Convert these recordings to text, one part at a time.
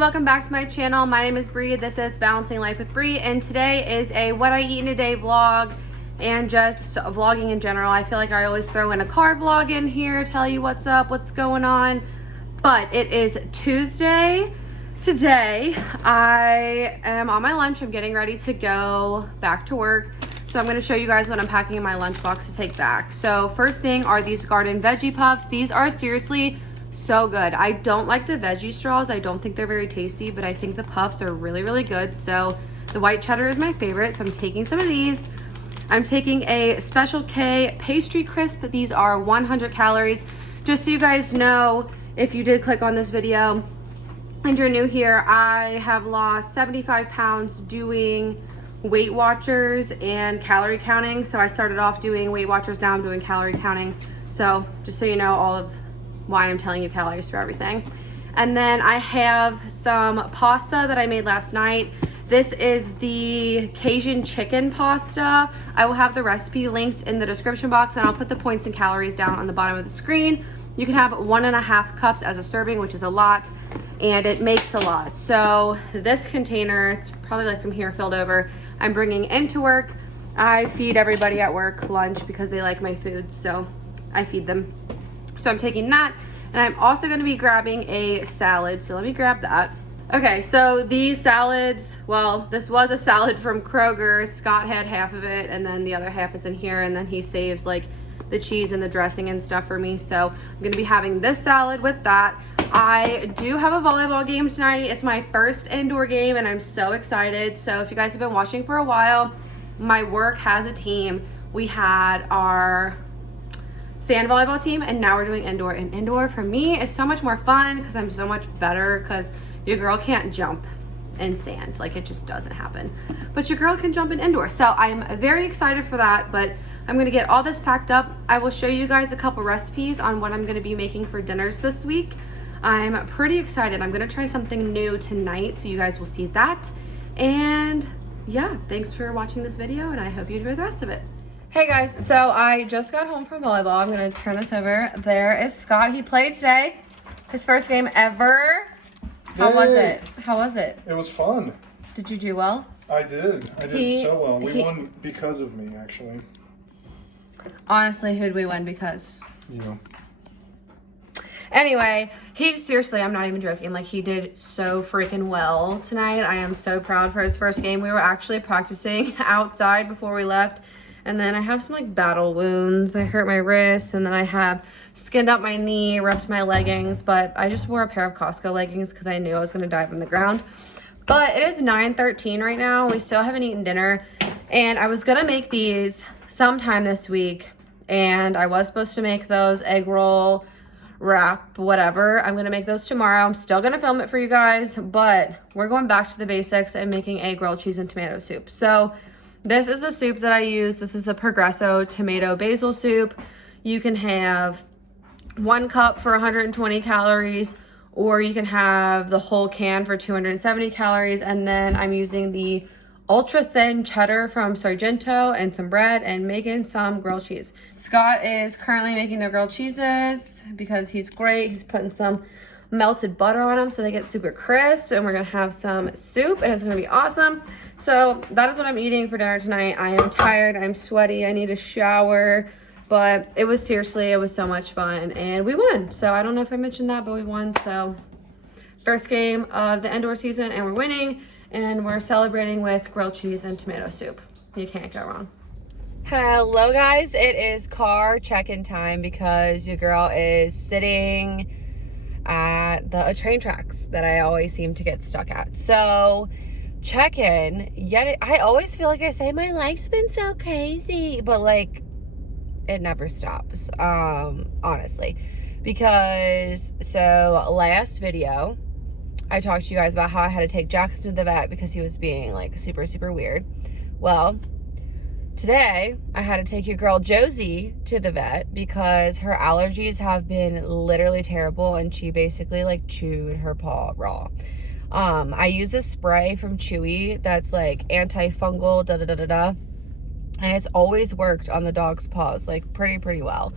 welcome back to my channel. My name is Bree. This is Balancing Life with Bree, and today is a what I eat in a day vlog and just vlogging in general. I feel like I always throw in a car vlog in here, tell you what's up, what's going on, but it is Tuesday. Today I am on my lunch. I'm getting ready to go back to work. So I'm going to show you guys what I'm packing in my lunchbox to take back. So first thing are these garden veggie puffs. These are seriously so good. I don't like the veggie straws. I don't think they're very tasty, but I think the puffs are really, really good. So the white cheddar is my favorite. So I'm taking some of these. I'm taking a Special K pastry crisp. These are 100 calories. Just so you guys know, if you did click on this video and you're new here, I have lost 75 pounds doing Weight Watchers and calorie counting. So I started off doing Weight Watchers, now I'm doing calorie counting. So just so you know all of why I'm telling you calories for everything. And then I have some pasta that I made last night. This is the Cajun chicken pasta. I will have the recipe linked in the description box, and I'll put the points and calories down on the bottom of the screen. You can have 1.5 cups as a serving, which is a lot, and it makes a lot. So this container, it's probably like from here filled over, I'm bringing into work. I feed everybody at work lunch because they like my food, so I feed them. So I'm taking that, and I'm also going to be grabbing a salad. So let me grab that. Okay, so these salads, well, this was a salad from Kroger. Scott had half of it, and then the other half is in here, and then he saves like the cheese and the dressing and stuff for me. So I'm going to be having this salad with that. I do have a volleyball game tonight. It's my first indoor game, and I'm so excited. So if you guys have been watching for a while, my work has a team. We had our sand volleyball team, and now we're doing indoor. And indoor for me is so much more fun because I'm so much better, because your girl can't jump in sand. Like, it just doesn't happen. But your girl can jump in indoor. So I'm very excited for that, but I'm gonna get all this packed up. I will show you guys a couple recipes on what I'm gonna be making for dinners this week. I'm pretty excited. I'm gonna try something new tonight, so you guys will see that. And yeah, thanks for watching this video, and I hope you enjoy the rest of it. Hey guys, so I just got home from volleyball. I'm gonna turn this over. There is Scott. He played today. His first game ever. How was it? How was it? It was fun. Did you do well? I did. I did so well. We won because of me, actually. Honestly, who'd we win because? You. Anyway, seriously, I'm not even joking. Like, he did so freaking well tonight. I am so proud for his first game. We were actually practicing outside before we left. And then I have some like battle wounds. I hurt my wrist, and then I have skinned up my knee, ripped my leggings, but I just wore a pair of Costco leggings because I knew I was going to dive on the ground. But it is 9:13 right now. We still haven't eaten dinner, and I was going to make these sometime this week, and I was supposed to make those egg roll wrap, whatever. I'm going to make those tomorrow. I'm still going to film it for you guys, but we're going back to the basics and making a grilled cheese and tomato soup. So this is the soup that I use. This is the Progresso tomato basil soup. You can have 1 cup for 120 calories, or you can have the whole can for 270 calories. And then I'm using the ultra thin cheddar from Sargento and some bread and making some grilled cheese. Scott is currently making the grilled cheeses because he's great. He's putting some melted butter on them so they get super crisp, and we're gonna have some soup, and it's gonna be awesome. So that is what I'm eating for dinner tonight. I am tired, I'm sweaty, I need a shower, but it was so much fun, and we won. So I don't know if I mentioned that, but we won. So first game of the indoor season, and we're winning, and we're celebrating with grilled cheese and tomato soup. You can't go wrong. Hello guys, it is car check-in time because your girl is sitting at the train tracks that I always seem to get stuck at. So check-in, yet I always feel like I say my life's been so crazy, but like it never stops, honestly, because so last video I talked to you guys about how I had to take Jackson to the vet because he was being like super weird. Well, today I had to take your girl Josie to the vet because her allergies have been literally terrible, and she basically like chewed her paw raw. I use this spray from Chewy that's like antifungal, and it's always worked on the dog's paws like pretty well,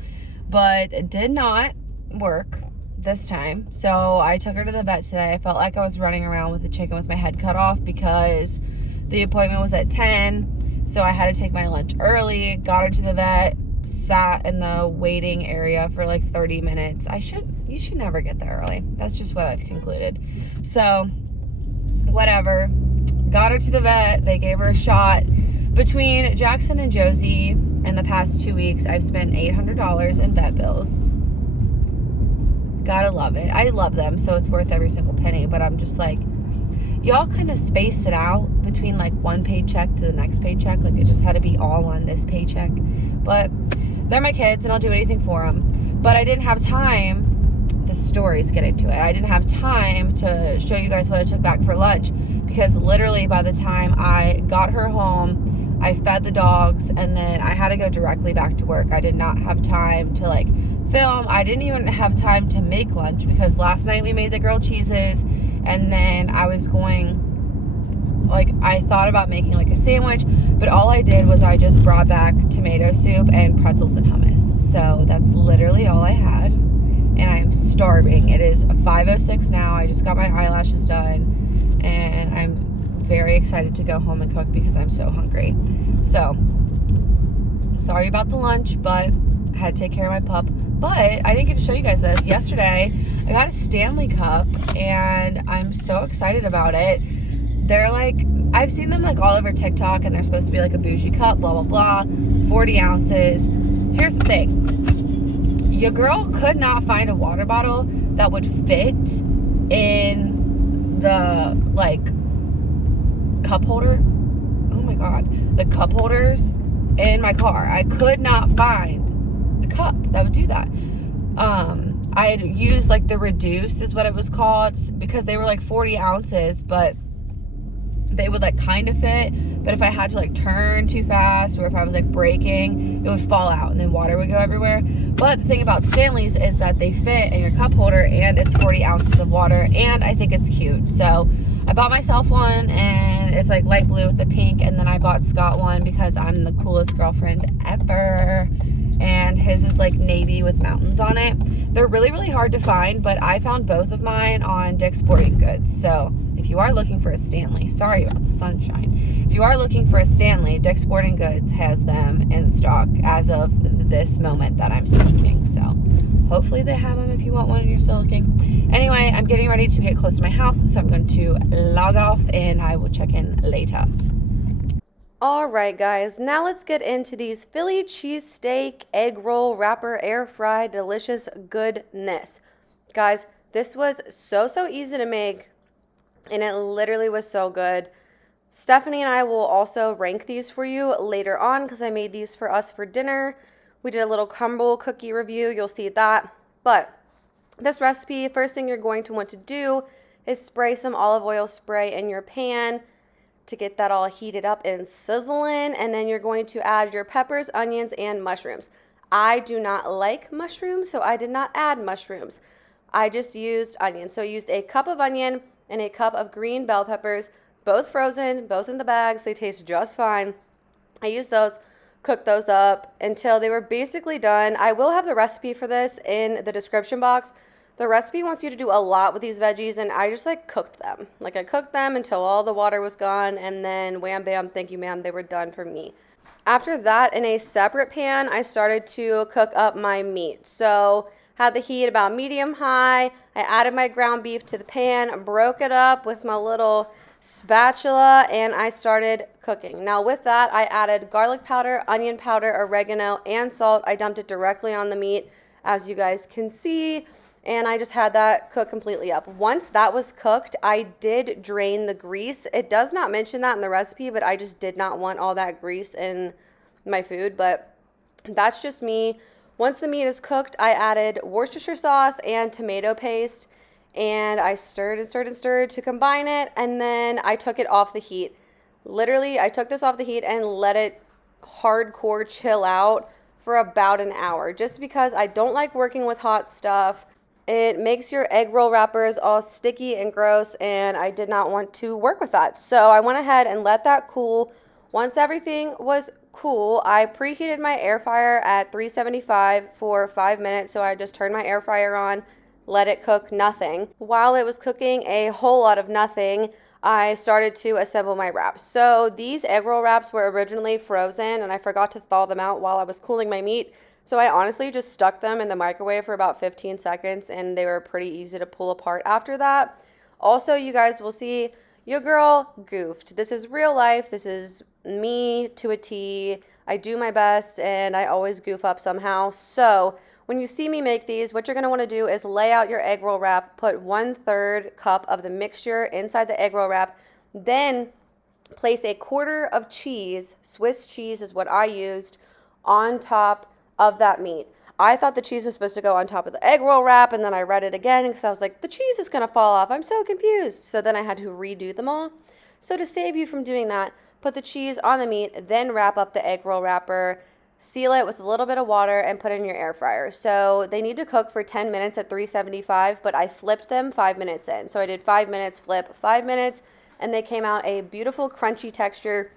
but it did not work this time. So I took her to the vet today. I felt like I was running around with the chicken with my head cut off because the appointment was at 10. So I had to take my lunch early, got her to the vet, sat in the waiting area for like 30 minutes. You should never get there early. That's just what I've concluded. So whatever. Got her to the vet. They gave her a shot. Between Jackson and Josie in the past 2 weeks, I've spent $800 in vet bills. Gotta love it. I love them, so it's worth every single penny. But I'm just like, y'all kind of space it out between like one paycheck to the next paycheck. Like it just had to be all on this paycheck. But they're my kids and I'll do anything for them. But I didn't have time. The story's getting to it. I didn't have time to show you guys what I took back for lunch because literally by the time I got her home, I fed the dogs and then I had to go directly back to work. I did not have time to like film. I didn't even have time to make lunch because last night we made the grilled cheeses and then I was going, like, I thought about making like a sandwich, but all I did was I just brought back tomato soup and pretzels and hummus. So that's literally all I had. And I am starving. It is 5:06 now. I just got my eyelashes done and I'm very excited to go home and cook because I'm so hungry. So sorry about the lunch, but I had to take care of my pup. But I didn't get to show you guys this. Yesterday, I got a Stanley cup and I'm so excited about it. They're like, I've seen them like all over TikTok and they're supposed to be like a bougie cup, blah, blah, blah, 40 ounces. Here's the thing. Your girl could not find a water bottle that would fit in the like cup holder. Oh my God. The cup holders in my car. I could not find a cup that would do that. I had used like the reduce is what it was called because they were like 40 ounces, but they would like kind of fit. But if I had to like turn too fast or if I was like braking, it would fall out and then water would go everywhere. But the thing about Stanley's is that they fit in your cup holder and it's 40 ounces of water and I think it's cute. So I bought myself one and it's like light blue with the pink, and then I bought Scott one because I'm the coolest girlfriend ever. And his is like navy with mountains on it. They're really, really hard to find, but I found both of mine on Dick's Sporting Goods. So if you are looking for a Stanley, sorry about the sunshine. If you are looking for a Stanley, Dick's Sporting Goods has them in stock as of this moment that I'm speaking. So hopefully they have them if you want one and you're still looking. Anyway, I'm getting ready to get close to my house, so I'm going to log off and I will check in later. All right, guys, now let's get into these Philly cheesesteak egg roll wrapper air fry delicious goodness. Guys, this was so easy to make and it literally was so good. Stephanie and I will also rank these for you later on because I made these for us for dinner. We did a little Crumbl cookie review. You'll see that. But this recipe, first thing you're going to want to do is spray some olive oil spray in your pan to get that all heated up and sizzling, and then you're going to add your peppers, onions, and mushrooms. I do not like mushrooms, so I did not add mushrooms. I just used onions. So I used a cup of onion and a cup of green bell peppers, both frozen, both in the bags. They taste just fine. I used those, cooked those up until they were basically done. I will have the recipe for this in the description box. The recipe wants you to do a lot with these veggies, and I just like cooked them. Like I cooked them until all the water was gone, and then wham bam, thank you ma'am, they were done for me. After that, in a separate pan, I started to cook up my meat. So had the heat about medium high. I added my ground beef to the pan, broke it up with my little spatula, and I started cooking. Now with that, I added garlic powder, onion powder, oregano, and salt. I dumped it directly on the meat, as you guys can see. And I just had that cook completely up. Once that was cooked, I did drain the grease. It does not mention that in the recipe, but I just did not want all that grease in my food. But that's just me. Once the meat is cooked, I added Worcestershire sauce and tomato paste. And I stirred and stirred and stirred to combine it. And then I took it off the heat. Literally, I took this off the heat and let it hardcore chill out for about an hour. Just because I don't like working with hot stuff. It makes your egg roll wrappers all sticky and gross, and I did not want to work with that. So I went ahead and let that cool. Once everything was cool, I preheated my air fryer at 375 for 5 minutes. So I just turned my air fryer on, let it cook nothing. While it was cooking a whole lot of nothing, I started to assemble my wraps. So these egg roll wraps were originally frozen and I forgot to thaw them out while I was cooling my meat. So I honestly just stuck them in the microwave for about 15 seconds and they were pretty easy to pull apart after that. Also, you guys will see your girl goofed. This is real life. This is me to a T. I do my best and I always goof up somehow. So when you see me make these, what you're going to want to do is lay out your egg roll wrap, put 1/3 cup of the mixture inside the egg roll wrap, then place a quarter of cheese, Swiss cheese is what I used, on top of that meat. I thought the cheese was supposed to go on top of the egg roll wrap, and then I read it again because I was like, the cheese is going to fall off. I'm so confused. So then I had to redo them all. So to save you from doing that, put the cheese on the meat, then wrap up the egg roll wrapper, seal it with a little bit of water, and put it in your air fryer. So they need to cook for 10 minutes at 375, but I flipped them 5 minutes in. So I did 5 minutes, flip, 5 minutes, and they came out a beautiful crunchy texture.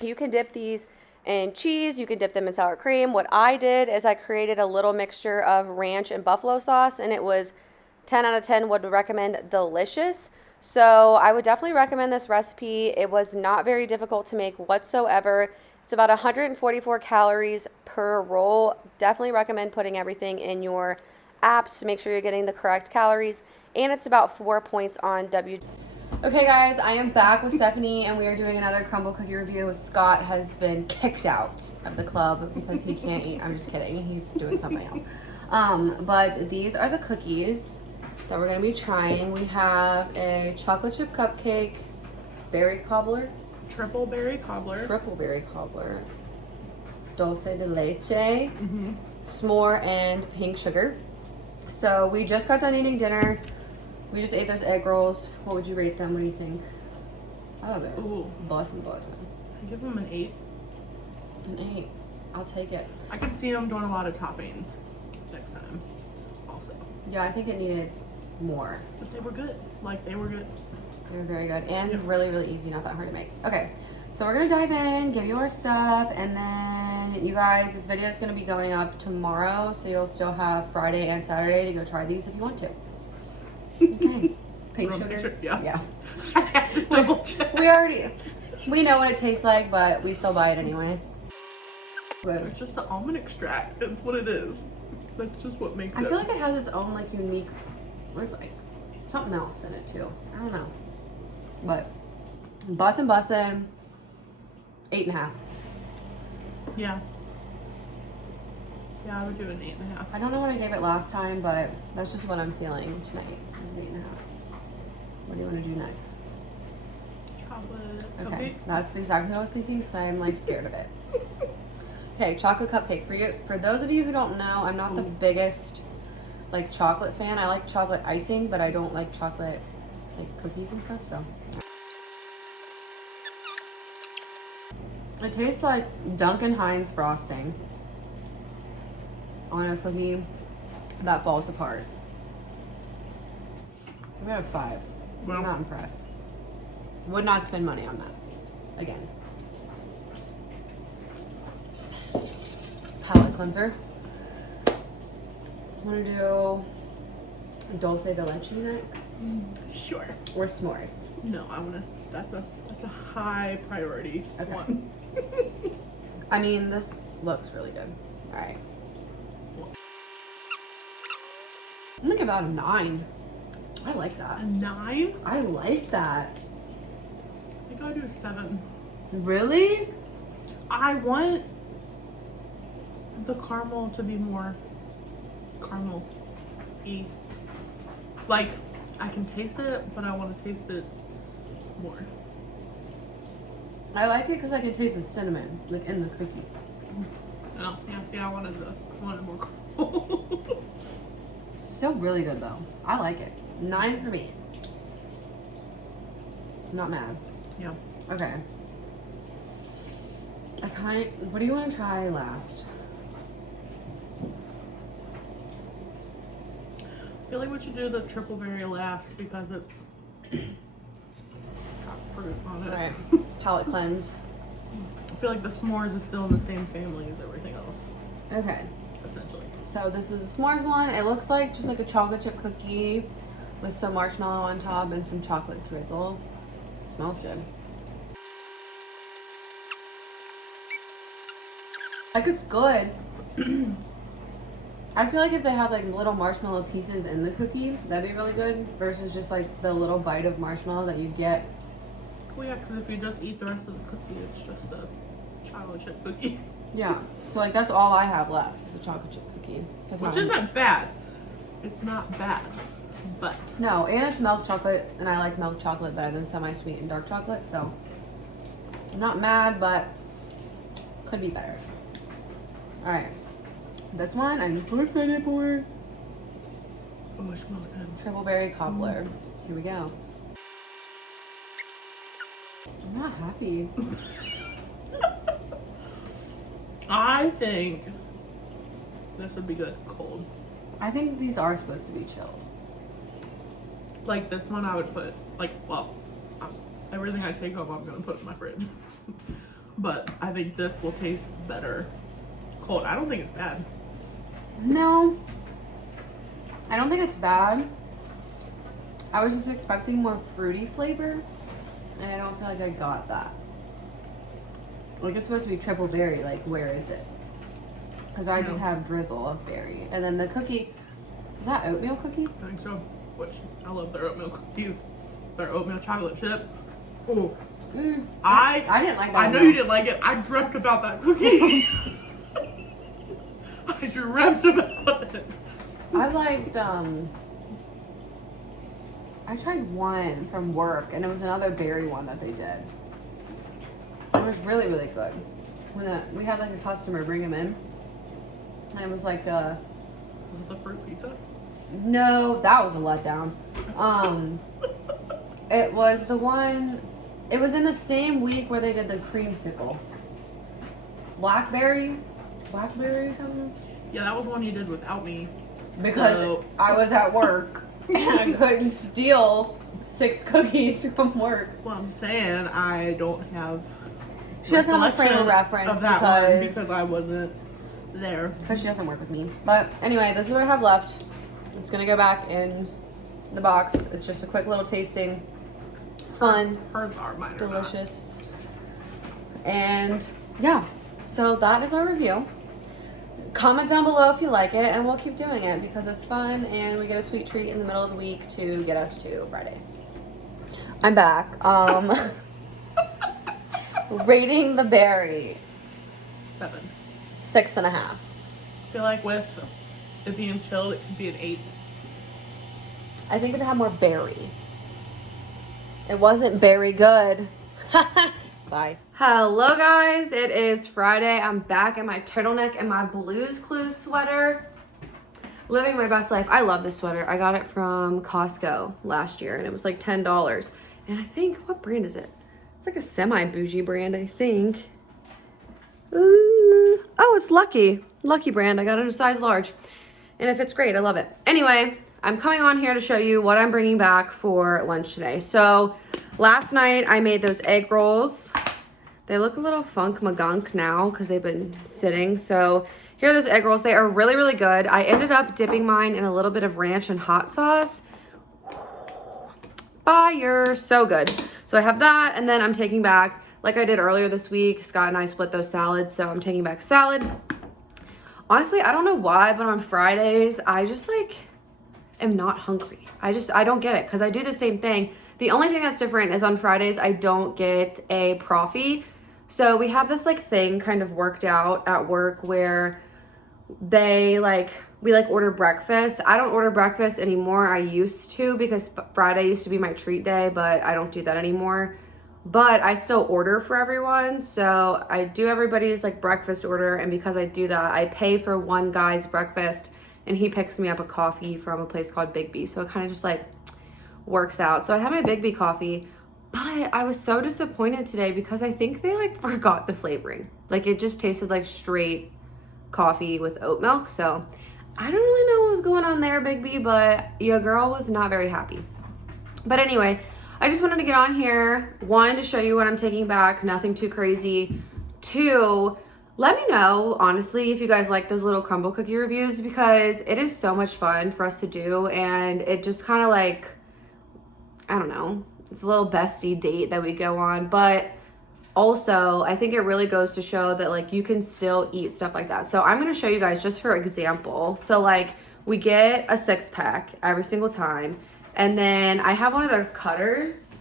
You can dip these in cheese, you can dip them in sour cream. What I did is I created a little mixture of ranch and buffalo sauce, and it was 10 out of 10 would recommend delicious. So I would definitely recommend this recipe. It was not very difficult to make whatsoever. It's about 144 calories per roll. Definitely recommend putting everything in your apps to make sure you're getting the correct calories. And it's about 4 points on W. Okay guys, I am back with Stephanie and we are doing another Crumbl cookie review. Scott has been kicked out of the club because he can't eat. I'm just kidding. He's doing something else. But these are the cookies that we're going to be trying. We have a chocolate chip cupcake, berry cobbler. Triple berry cobbler, dulce de leche, s'more, and pink sugar. So we just got done eating dinner. We just ate those egg rolls. What would you rate them? What do you think? Oh, they're bussin'. I give them an 8. An 8. I'll take it. I could see them doing a lot of toppings next time also. Yeah, I think it needed more. But they were good. They were good. They're very good and really, really easy, not that hard to make. Okay, so we're gonna dive in, give you our stuff, and then you guys, this video is gonna be going up tomorrow, so you'll still have Friday and Saturday to go try these if you want to. Okay. Pink sugar? Yeah. Yeah. I have to double check. We know what it tastes like, but we still buy it anyway. But It's just the almond extract. That's what it is. That's just what makes it. I feel like it has its own unique, there's something else in it too. I don't know. But bussin', 8.5. Yeah. Yeah, I would do an 8.5. I don't know what I gave it last time, but that's just what I'm feeling tonight. It's an 8.5. What do you want to do next? Chocolate Okay, cupcake. that's exactly what I was thinking because I'm scared of it. Okay, chocolate cupcake. For those of you who don't know, I'm not the biggest chocolate fan. I like chocolate icing, but I don't like chocolate cookies and stuff. So it tastes like Duncan Hines frosting on a cookie that falls apart. I'm at a 5. Well, I'm not impressed. Would not spend money on that again. Palette cleanser. Want to do dulce de leche next? Sure. Or s'mores? No, I want to. That's a high priority one. I mean, this looks really good. All right. I'm gonna give that a 9. I like that. A 9? I like that. I think I would do a 7. Really? I want the caramel to be more caramel-y. I can taste it, but I want to taste it more. I like it because I can taste the cinnamon in the cookie. Oh, yeah. See, I wanted more caramel. Still really good though. I like it. 9 for me. Not mad. Yeah. Okay. What do you want to try last? I feel like we should do the triple berry last because it's got fruit on it. Alright. Palette cleanse. I feel like the s'mores is still in the same family as everything else. Okay. essentially. So this is a s'mores one. It looks like just like a chocolate chip cookie with some marshmallow on top and some chocolate drizzle. It smells good. Like, it's good. I feel like if they had like little marshmallow pieces in the cookie, that'd be really good versus just like the little bite of marshmallow that you get. Well, yeah, because if you just eat the rest of the cookie, it's just a chocolate chip cookie. Yeah, so like that's all I have left is a chocolate chip cookie. Which isn't bad. It's not bad, but. No, and it's milk chocolate, and I like milk chocolate better than semi-sweet and dark chocolate, so I'm not mad, but could be better. All right, that's one I'm so excited for. Oh, it smells good. Triple berry cobbler. Here we go. I'm not happy. I think this would be good cold. I think these are supposed to be chilled. Like this one, I would put everything I take home, I'm gonna put in my fridge. But I think this will taste better cold. I don't think it's bad. No, I don't think it's bad. I was just expecting more fruity flavor, and I don't feel like I got that. Like, it's supposed to be triple berry, like, where is it? Because I just have drizzle of berry. And then the cookie, is that oatmeal cookie? I think so. Which, I love their oatmeal cookies. Their oatmeal chocolate chip. Oh. I didn't like that. I know you didn't like it. I dreamt about that cookie. I dreamt about it. I liked, I tried one from work, and it was another berry one that they did. It was really, really good. We had like a customer bring them in, and it was like Was it the fruit pizza? no, that was a letdown. It was the one, it was in the same week where they did the creamsicle. Blackberry or something? Yeah, that was one you did without me. Because I was at work and I couldn't steal 6 cookies from work. Well, I'm saying I don't have. She doesn't have a frame of reference of that one because I wasn't there. Because she doesn't work with me. But anyway, this is what I have left. It's gonna go back in the box. It's just a quick little tasting. Fun. Hers are, mine are delicious. And yeah, so that is our review. Comment down below if you like it, and we'll keep doing it because it's fun and we get a sweet treat in the middle of the week to get us to Friday. I'm back. Rating the berry. 7. 6.5. I feel like with it being chilled, it could be an 8. I think it had more berry. It wasn't very good. Bye. Hello guys, it is Friday. I'm back in my turtleneck and my Blue's Clues sweater. Living my best life. I love this sweater. I got it from Costco last year and it was like $10. And I think, what brand is it? It's like a semi-bougie brand, I think. Ooh. Oh, it's Lucky. Lucky brand. I got it in a size large. And it fits great. I love it. Anyway, I'm coming on here to show you what I'm bringing back for lunch today. So last night I made those egg rolls. They look a little funk magunk now because they've been sitting. So here are those egg rolls. They are really, really good. I ended up dipping mine in a little bit of ranch and hot sauce. Fire, so good. So I have that, and then I'm taking back, like I did earlier this week, Scott and I split those salads, so I'm taking back salad. Honestly, I don't know why, but on Fridays, I just like am not hungry. I don't get it because I do the same thing. The only thing that's different is on Fridays, I don't get a Profi. So we have this like thing kind of worked out at work where we order breakfast. I don't order breakfast anymore. I used to because Friday used to be my treat day, but I don't do that anymore. But I still order for everyone. So I do everybody's like breakfast order. And because I do that, I pay for one guy's breakfast and he picks me up a coffee from a place called Big B. So it kind of just like works out. So I had my Big B coffee, but I was so disappointed today because I think they like forgot the flavoring. Like it just tasted like straight coffee with oat milk. So I don't really know what was going on there, Big B, but your girl was not very happy. But anyway, I just wanted to get on here, 1, to show you what I'm taking back, nothing too crazy. 2, Let me know, honestly, if you guys like those little Crumbl cookie reviews, because it is so much fun for us to do, and it just kind of like, I don't know, it's a little bestie date that we go on. But also, I think it really goes to show that like you can still eat stuff like that. So I'm going to show you guys just for example. So like we get a 6-pack every single time, and then I have one of their cutters.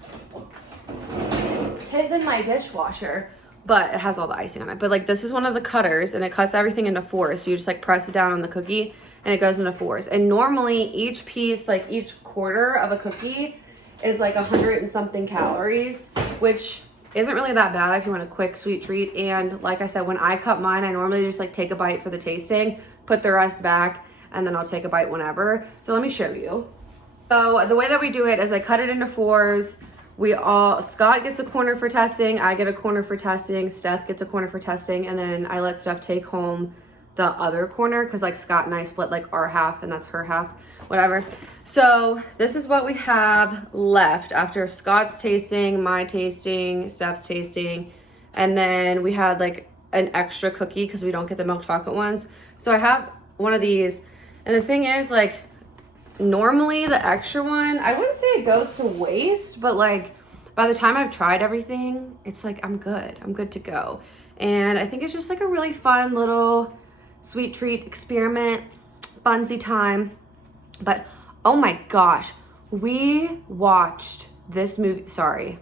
Tis in my dishwasher, but it has all the icing on it. But like this is one of the cutters, and it cuts everything into 4s. So you just like press it down on the cookie and it goes into 4s. And normally each piece, like each quarter of a cookie is like 100 and something calories, which isn't really that bad if you want a quick sweet treat. And like I said, when I cut mine, I normally just like take a bite for the tasting, put the rest back, and then I'll take a bite whenever. So let me show you. So the way that we do it is I cut it into 4s. Scott gets a corner for testing, I get a corner for testing, Steph gets a corner for testing, and then I let Steph take home the other corner because like Scott and I split like our half and that's her half, whatever. So this is what we have left after Scott's tasting, my tasting, Steph's tasting, and then we had like an extra cookie because we don't get the milk chocolate ones. So I have one of these, and the thing is like, normally the extra one, I wouldn't say it goes to waste, but like by the time I've tried everything, it's like I'm good to go. And I think it's just like a really fun little sweet treat experiment, funsy time. But oh my gosh, we watched this movie. Sorry,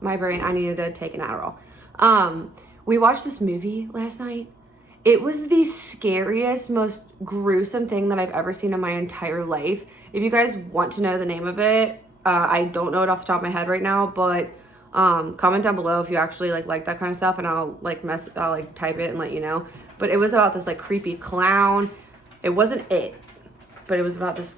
my brain, I needed to take an Adderall. We watched this movie last night. It was the scariest, most gruesome thing that I've ever seen in my entire life. If you guys want to know the name of it, I don't know it off the top of my head right now, but comment down below if you actually like that kind of stuff, and I'll type it and let you know. But it was about this like creepy clown. It wasn't it, but it was about this,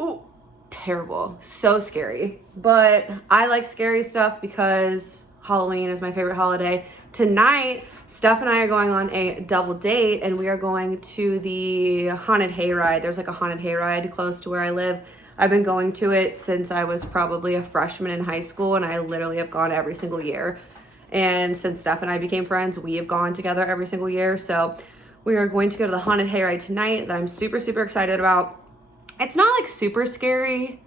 ooh, terrible, so scary. But I like scary stuff because Halloween is my favorite holiday. Tonight, Steph and I are going on a double date, and we are going to the haunted hayride. There's like a haunted hayride close to where I live. I've been going to it since I was probably a freshman in high school, and I literally have gone every single year. And since Steph and I became friends, we have gone together every single year. So we are going to go to the haunted hayride tonight that I'm super, super excited about. It's not like super scary.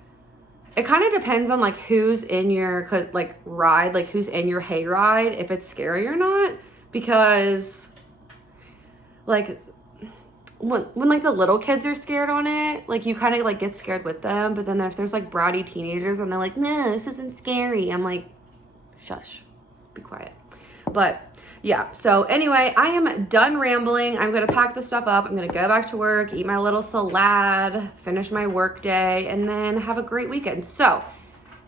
It kind of depends on like who's in your like ride, like who's in your hayride, if it's scary or not. Because like when like the little kids are scared on it, like you kind of like get scared with them. But then if there's like bratty teenagers and they're like, no, this isn't scary, I'm like, shush, be quiet. But yeah, so anyway, I am done rambling. I'm gonna pack this stuff up. I'm gonna go back to work, eat my little salad, finish my work day, and then have a great weekend. So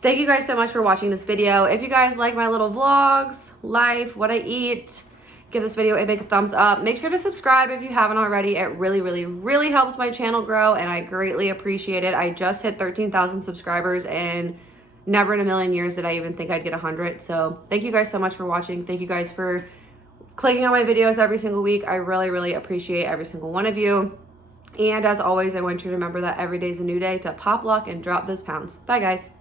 thank you guys so much for watching this video. If you guys like my little vlogs, life, what I eat, give this video a big thumbs up. Make sure to subscribe if you haven't already. It really, really, really helps my channel grow, and I greatly appreciate it. I just hit 13,000 subscribers, and never in a million years did I even think I'd get 100. So thank you guys so much for watching. Thank you guys for clicking on my videos every single week. I really, really appreciate every single one of you. And as always, I want you to remember that every day is a new day to pop, lock, and drop those pounds. Bye, guys.